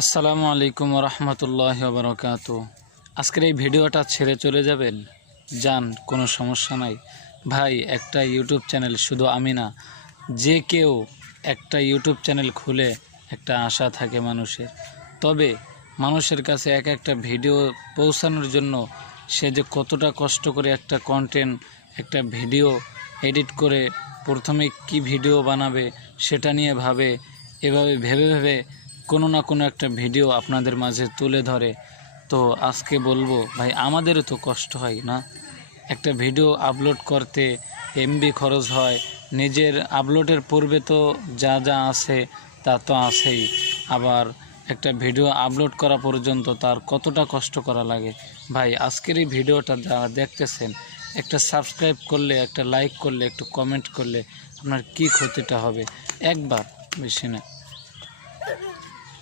আসসালামু আলাইকুম রহমতুল্লাহি ওয়া বারাকাতু। আজকের এই ভিডিওটা ছেড়ে চলে যাবেন? যান, কোনো সমস্যা নাই ভাই। একটা ইউটিউব চ্যানেল, শুধু আমি না, যে কেউ একটা ইউটিউব চ্যানেল খুলে একটা আশা থাকে মানুষের। তবে মানুষের কাছে একটা ভিডিও পৌঁছানোর জন্য সে যে কতটা কষ্ট করে একটা কন্টেন্ট, একটা ভিডিও এডিট করে প্রথমে কি ভিডিও বানাবে সেটা নিয়ে ভাবে। এভাবে ভেবে ভেবে কোনো না কোনো একটা ভিডিও আপনাদের মাঝে তুলে ধরে। তো আজকে বলবো ভাই, আমাদেরও তো কষ্ট হয় না? একটা ভিডিও আপলোড করতে এমবি খরচ হয়, নিজের আপলোডের পূর্বে তো যা যা আছে তা তো আছেই, আবার একটা ভিডিও আপলোড করা পর্যন্ত তার কতটা কষ্ট করা লাগে। ভাই, আজকের এই ভিডিওটা যারা দেখতেছেন, একটা সাবস্ক্রাইব করলে, একটা লাইক করলে, একটু কমেন্ট করলে আপনার কি ক্ষতিটা হবে? একবার, বেশি না।